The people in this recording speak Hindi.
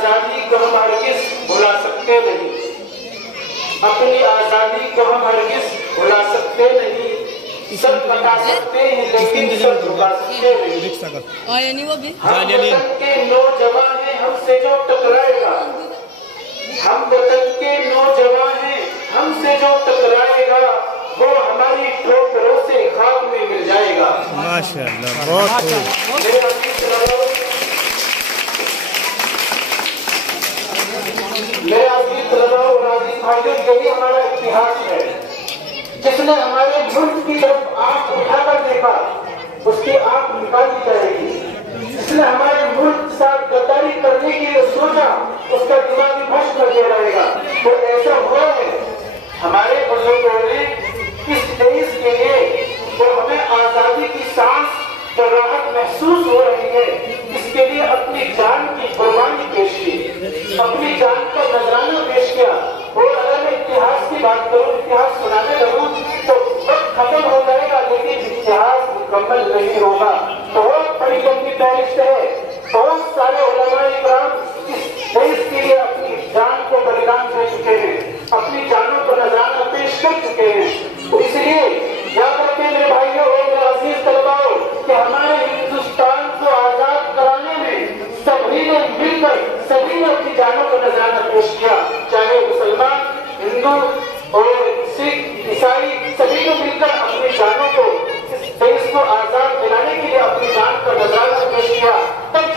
आजादी को हम हरगिज भुला सकते नहीं, अपनी आजादी को हम हरगिज भुला सकते नहीं। सब बता सकते हैं लेकिन सब झुका सकते नहीं। हम वतन के नौजवान हैं, हमसे जो टकराएगा, हम वतन के नौजवान हैं, हमसे जो टकराएगा वो हमारी ठोकरों से खाक में मिल जाएगा। माशाअल्लाह, बहुत खूब। मेरे अजीज भाइयों, यही हमारा इतिहास है। जिसने हमारे मुल्क की तरफ आंख उठाकर देखा उसकी आंख निकाली जाएगी। जिसने हमारे मुल्क के साथ गद्दारी करने के लिए सोचा उसका दिमाग भ्रष्ट कर दिया रहेगा। तो ऐसा हुआ है हमारे बुजुर्गों ने इस देश के लिए, जो हमें आजादी की सांस जो राहत महसूस हो रही है, इसके लिए अपनी जान की कुर्बानी पेश की, अपनी जान का नजराना पेश किया। और अगर मैं इतिहास की बात करूं, इतिहास सुनाने लगूं तो वक्त खत्म हो जाएगा, लेकिन इतिहास मुकम्मल नहीं होगा। बहुत बड़ी लंबी फहरिस्त है। बहुत सारे उलमाए इकराम इस देश के लिए अपनी जान को बलिदान दे चुके हैं, अपनी जानों को नजराना पेश कर चुके हैं। तो इसलिए याद रखें मेरे भाइयों और मेरे अजीज तलबाओं कि हमारे हिंदुस्तान को आजाद कराने में सभी ने मिलकर, सभी ने अपनी जानों को नजराना पेश किया। चाहे मुसलमान, हिंदू और सिख, ईसाई, सभी ने मिलकर अपनी जानों को, इस देश को आजाद दिलाने के लिए अपनी जान का नजराना पेश किया। तब